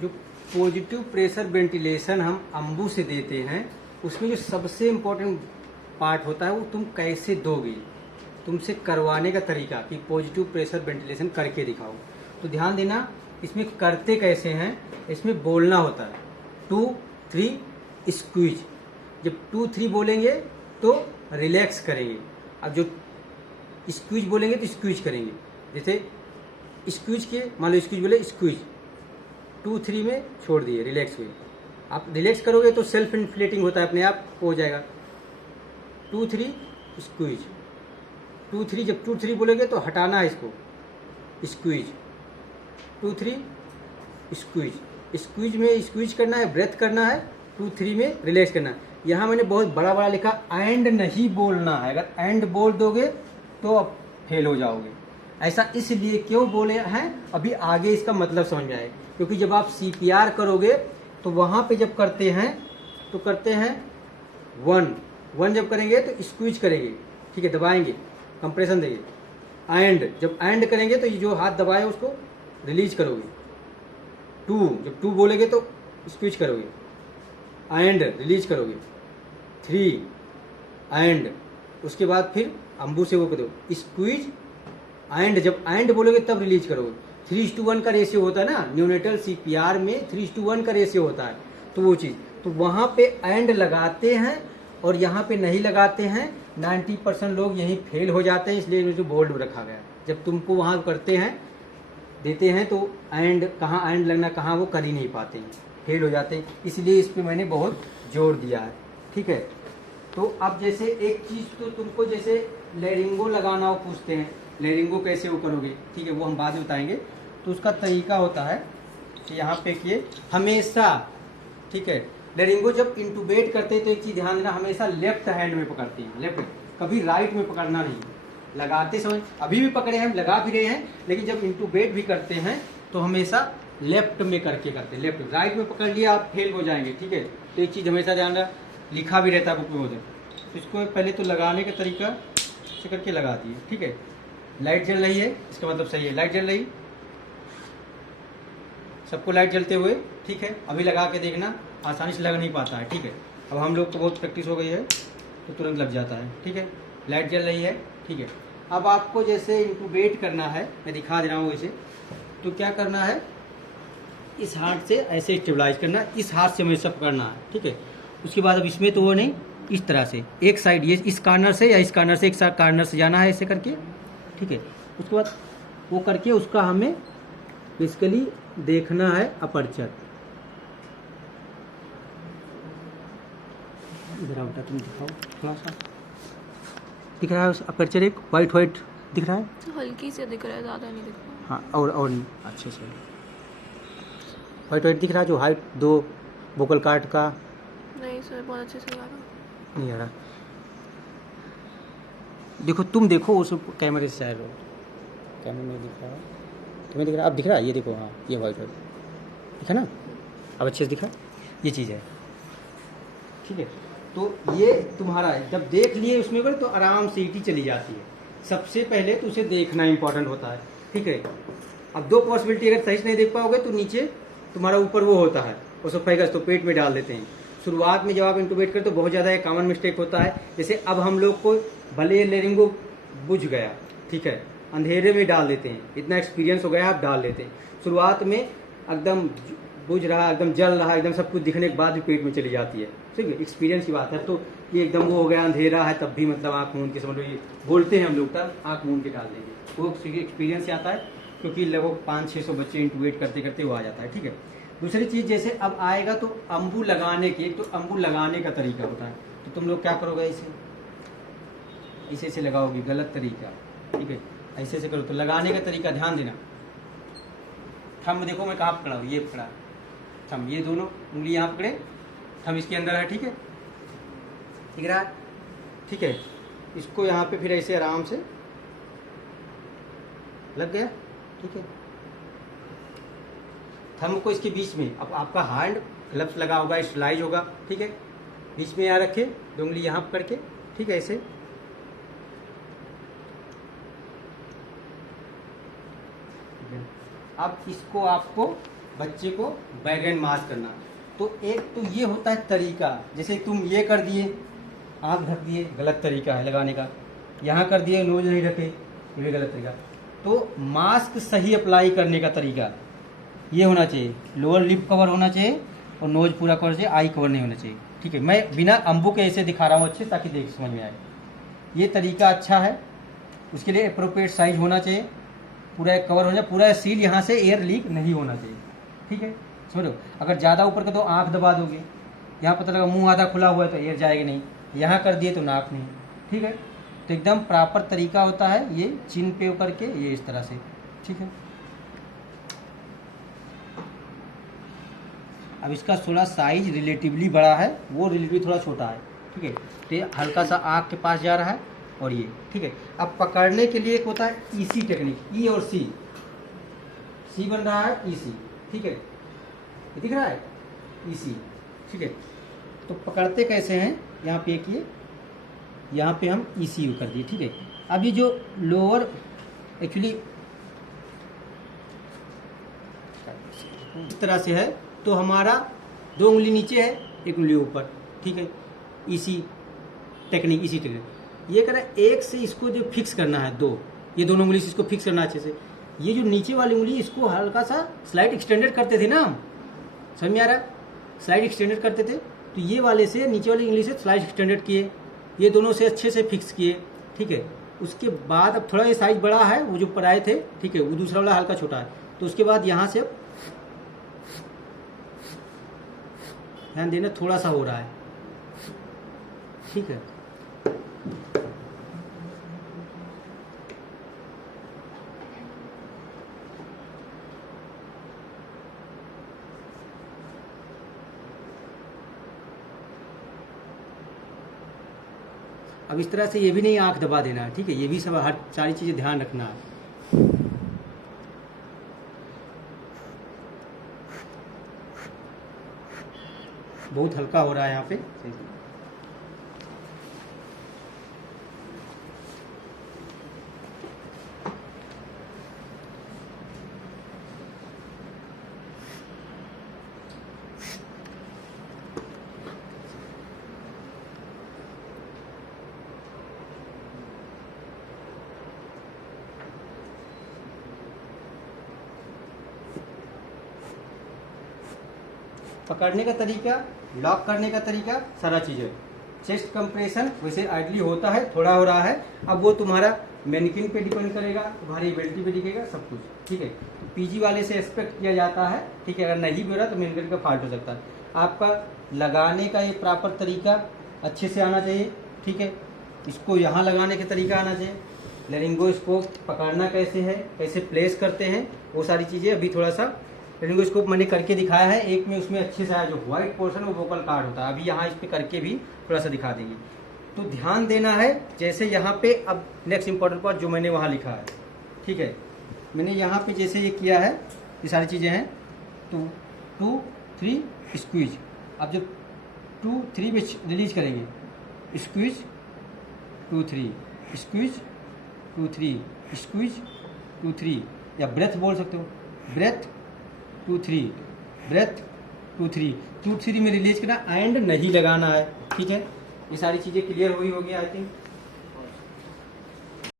जो positive pressure ventilation हम अम्बू से देते हैं, उसमें जो सबसे इम्पोर्टेंट पार्ट होता है वो तुम कैसे दोगे, तुमसे करवाने का तरीका कि पॉजिटिव प्रेशर वेंटिलेशन करके दिखाओ। तो ध्यान देना, इसमें करते कैसे हैं, इसमें बोलना होता है 2 3 स्क्वीज। जब 2 3 बोलेंगे तो रिलैक्स करेंगे, अब जो स्क्वीज बोलेंगे तो स्क्वीज करेंगे। जैसे स्क्वीज के, मान लो स्क्वीज बोले, स्क्वीज 2 3 में छोड़ दिए, रिलैक्स हुए। आप रिलैक्स करोगे तो सेल्फ इन्फ्लेटिंग होता है, अपने आप हो जाएगा। 2 3 स्क्वीज, 2 3, जब 2 3 बोलेंगे तो हटाना है इसको, स्क्वीज 2 3 स्क्वीज। स्क्वीज में स्क्वीज करना है, ब्रेथ करना है, 2 3 में रिलैक्स करना है। यहाँ मैंने बहुत बड़ा बड़ा लिखा, एंड नहीं बोलना है। अगर एंड बोल दोगे तो अब फेल हो जाओगे। ऐसा इसलिए क्यों बोले हैं, अभी आगे इसका मतलब समझ में आए। क्योंकि जब आप CPR करोगे तो वहां पे जब करते हैं तो करते हैं 1 जब करेंगे तो स्क्वीज करेंगे, ठीक है, दबाएंगे, कंप्रेशन देंगे। एंड जब एंड करेंगे तो ये जो हाथ दबाए उसको रिलीज करोगे। 2 जब 2 बोलेंगे तो स्क्वीज करोगे, एंड रिलीज करोगे। 3 एंड, उसके बाद फिर अम्बू से वो करो स्क्वीज एंड, जब एंड बोलोगे तब रिलीज करोगे। 3:1 का रेशियो होता है ना, न्यूनेटल CPR में 3:1 का रेशियो होता है। तो वो चीज, तो वहां पे एंड लगाते हैं और यहाँ पे नहीं लगाते हैं। 90% लोग यहीं फेल हो जाते हैं, इसलिए जो बोल्ड रखा गया है। जब तुमको वहां करते हैं, देते हैं तो एंड, कहाँ एंड लगना कहाँ, वो कर ही नहीं पाते हैं, फेल हो जाते हैं। इसलिए इस पे मैंने बहुत जोर दिया है, ठीक है। तो अब जैसे एक चीज तो तुमको जैसे लेरिंगो लगाना हो, पूछते हैं लेरिंगो कैसे वो करोगे, ठीक है, वो हम बाद में बताएंगे। तो उसका तरीका होता है कि यहाँ पे किए हमेशा, ठीक है, लेरिंगो जब इंटूबेट करते हैं तो एक चीज ध्यान देना, हमेशा लेफ्ट हैंड में पकड़ते हैं, लेफ्ट, कभी राइट में पकड़ना नहीं। लगाते समय अभी भी पकड़े हैं, लगा भी रहे हैं, लेकिन जब इंटूबेट भी करते हैं तो हमेशा लेफ्ट में करके करते हैं। लेफ्ट, राइट में पकड़ लिया आप फेल हो जाएंगे, ठीक है। तो एक चीज हमेशा ध्यान रखना, लिखा भी रहता है बुक में उधर। तो इसको पहले तो लगाने का तरीका से करके लगा दिए, ठीक है। लाइट जल रही है, इसका मतलब सही है, लाइट जल रही, सबको लाइट जलते हुए, ठीक है। अभी लगा के देखना, आसानी से लग नहीं पाता है, ठीक है। अब हम लोग को बहुत प्रैक्टिस हो गई है तो तुरंत लग जाता है, ठीक है। लाइट जल रही है, ठीक है। अब आपको जैसे इंक्यूबेट करना है, मैं दिखा दे रहा हूँ वैसे, तो क्या करना है, इस हाथ से ऐसे स्टेबलाइज करना, इस हाथ से हमेशा पकड़ना है, ठीक है। उसके बाद अब इसमें तो वो नहीं, इस तरह से एक साइड, ये इस कार्नर से या इस कार्नर से, एक साइड कार्नर से जाना है ऐसे करके, ठीक है। उसके बाद वो करके उसका हमें बेसिकली देखना है अपर्चर। इधर आओ बेटा, तुम दिखाओ थोड़ा सा, दिख रहा है अपर्चर, एक वाइट वाइट दिख रहा है, हल्की से दिख रहा है, ज़्यादा नहीं दिख रहा। हाँ, और नहीं, अच्छे से वाइट वाइट दिख रहा है, जो हाइट 2 वोकल कार्ड का। नहीं सर, बहुत अच्छे से आ रहा, नहीं आ रहा, देखो तुम देखो उस कैमरे से शायद, कैमरे में दिख रहा है, तुम्हें दिख रहा है, अब दिख रहा है, ये देखो, हाँ ये वाइट वाइट दिखा ना, अब अच्छे से दिखा, ये चीज़ है, ठीक है। तो ये तुम्हारा है, जब देख लिए उसमें पर तो आराम से ईटी चली जाती है। सबसे पहले तो उसे देखना इंपॉर्टेंट होता है, ठीक है। अब 2 पॉसिबिलिटी, अगर सही से नहीं देख पाओगे तो नीचे तुम्हारा ऊपर वो होता है ओसोफेगस, तो पेट में डाल देते हैं। शुरुआत में जब आप इंटूबेट करते तो बहुत ज़्यादा एक कॉमन मिस्टेक होता है। जैसे अब हम लोग को भले लेरिंगो बुझ गया, ठीक है, अंधेरे में डाल देते हैं, इतना एक्सपीरियंस हो गया आप डाल लेते हैं। शुरुआत में एकदम बुझ रहा, एकदम जल रहा, एकदम सब कुछ दिखने के बाद भी पेट में चली जाती है, ठीक है, एक्सपीरियंस की बात है। तो ये एकदम वो हो गया, अंधेरा है, तब भी मतलब आँख मूंद के, समझ लो ये बोलते हैं हम लोग, तब आँख मूंद के डाल देंगे, वो एक्सपीरियंस आता है। क्योंकि लगभग 500-600 बच्चे इंटूबेट करते करते वो आ जाता है, ठीक है। दूसरी चीज़, जैसे अब आएगा तो अम्बू लगाने के, तो अम्बू लगाने का तरीका होता है। तो तुम लोग क्या करोगे, ऐसे ऐसे लगाओगे, गलत तरीका, ठीक है, ऐसे ऐसे करो। तो लगाने का तरीका ध्यान देना, थंब देखो मैं कहाँ पकड़ा हूँ, ये पकड़ा थंब, ये दोनों उंगली यहाँ पकड़े, थंब इसके अंदर है, ठीक है, दिख रहा है, ठीक है। इसको यहाँ पे फिर ऐसे आराम से लग गया, ठीक है। थंब को इसके बीच में, अब आपका हैंड ग्लव्स लगा होगा, स्लाइज होगा, ठीक है, बीच में यहाँ रखे, 2 उंगली यहाँ पकड़ के, ठीक है, ऐसे अब इसको आपको बच्चे को बैकग्राउंड मास्क करना। तो एक तो ये होता है तरीका, जैसे तुम ये कर दिए, आँख ढक दिए, गलत तरीका है लगाने का। यहाँ कर दिए, नोज नहीं ढके, ये भी गलत तरीका। तो मास्क सही अप्लाई करने का तरीका ये होना चाहिए, लोअर लिप कवर होना चाहिए और नोज पूरा कवर चाहिए, आई कवर नहीं होना चाहिए। ठीक है, मैं बिना अम्बू के ऐसे दिखा रहा हूँ अच्छे, ताकि देख समझ में आए। ये तरीका अच्छा है। उसके लिए अप्रोप्रिएट साइज होना चाहिए, पूरा एक कवर हो जाए, पूरा सील, यहाँ से एयर लीक नहीं होना चाहिए। ठीक है, समझो। अगर ज़्यादा ऊपर का तो आँख दबा दोगे, यहाँ पता लगा मुंह आधा खुला हुआ है तो एयर जाएगी नहीं, यहाँ कर दिए तो नाक नहीं। ठीक है, तो एकदम प्रॉपर तरीका होता है ये, चिन पे करके ये इस तरह से। ठीक है, अब इसका थोड़ा साइज रिलेटिवली बड़ा है, वो रिलेटिवली थोड़ा छोटा है। ठीक है, तो ये हल्का सा आँख के पास जा रहा है और ये। ठीक है, अब पकड़ने के लिए एक होता है ईसी टेक्निक, ई और सी। सी बन रहा है ईसी। ठीक है, ये दिख रहा है ईसी। ठीक है, तो पकड़ते कैसे हैं, यहाँ पे एक ये, यहाँ पे हम ईसी कर दिए। ठीक है, अब ये जो लोअर एक्चुअली इस तरह से है, तो हमारा 2 उंगली नीचे है, 1 उंगली ऊपर। ठीक है, इसी टेक्निक, इसी टेक्निक ये करें। एक से इसको जो फिक्स करना है, 2 ये दोनों उंगली से इसको फिक्स करना अच्छे से। ये जो नीचे वाली उंगली, इसको हल्का सा स्लाइड एक्सटेंडेड करते थे ना हम, समझ में आ रहा है? स्लाइड एक्सटेंडेड करते थे, तो ये वाले से, नीचे वाली उंगली से स्लाइड एक्सटेंडेड किए, ये दोनों से अच्छे से फिक्स किए। ठीक है, उसके बाद अब थोड़ा ये साइज बड़ा है, वो जो ऊपर आए थे, ठीक है, वो दूसरा वाला हल्का छोटा है। तो उसके बाद यहाँ से ध्यान देना, थोड़ा सा हो रहा है। ठीक है, अब इस तरह से ये भी नहीं आंख दबा देना है। ठीक है, ये भी सब हर सारी चीजें ध्यान रखना है। बहुत हल्का हो रहा है यहाँ पे। पकड़ने का तरीका, लॉक करने का तरीका, सारा चीज़ें। चेस्ट कंप्रेशन वैसे आइडली होता है, थोड़ा हो रहा है, अब वो तुम्हारा मैनिक्विन पे डिपेंड करेगा, तुम्हारी एबिलिटी पे दिखेगा, सब कुछ। ठीक है, तो पीजी वाले से एक्सपेक्ट किया जाता है। ठीक है, अगर नहीं भी हो रहा तो मैनिक्विन का फॉल्ट हो सकता है। आपका लगाने का ये प्रॉपर तरीका अच्छे से आना चाहिए। ठीक है, इसको यहाँ लगाने का तरीका आना चाहिए। लेरिंगोस्कोप पकड़ना कैसे है, कैसे प्लेस करते हैं, वो सारी चीज़ें अभी थोड़ा सा लेरिंगोस्कोप मैंने करके दिखाया है एक में, उसमें अच्छे से आया। जो व्हाइट पोर्शन वो वोकल कार्ड होता है, अभी यहाँ इस पे करके भी थोड़ा सा दिखा देंगे। तो ध्यान देना है, जैसे यहाँ पे अब नेक्स्ट इंपॉर्टेंट पार्ट जो मैंने वहाँ लिखा है। ठीक है, मैंने यहाँ पे जैसे ये किया है, ये सारी चीज़ें हैं, तो 2 3 स्क्वीज। अब जब 2 3 पे रिलीज करेंगे, स्क्वीज 2 3 स्क्वीज 2 3 स्क्वीज 2 3, या ब्रेथ बोल सकते हो, ब्रेथ 2 3 ब्रेथ 2 3 में रिलीज करना, एंड नहीं लगाना है। ठीक है, ये सारी चीज़ें क्लियर हुई होगी आई थिंक।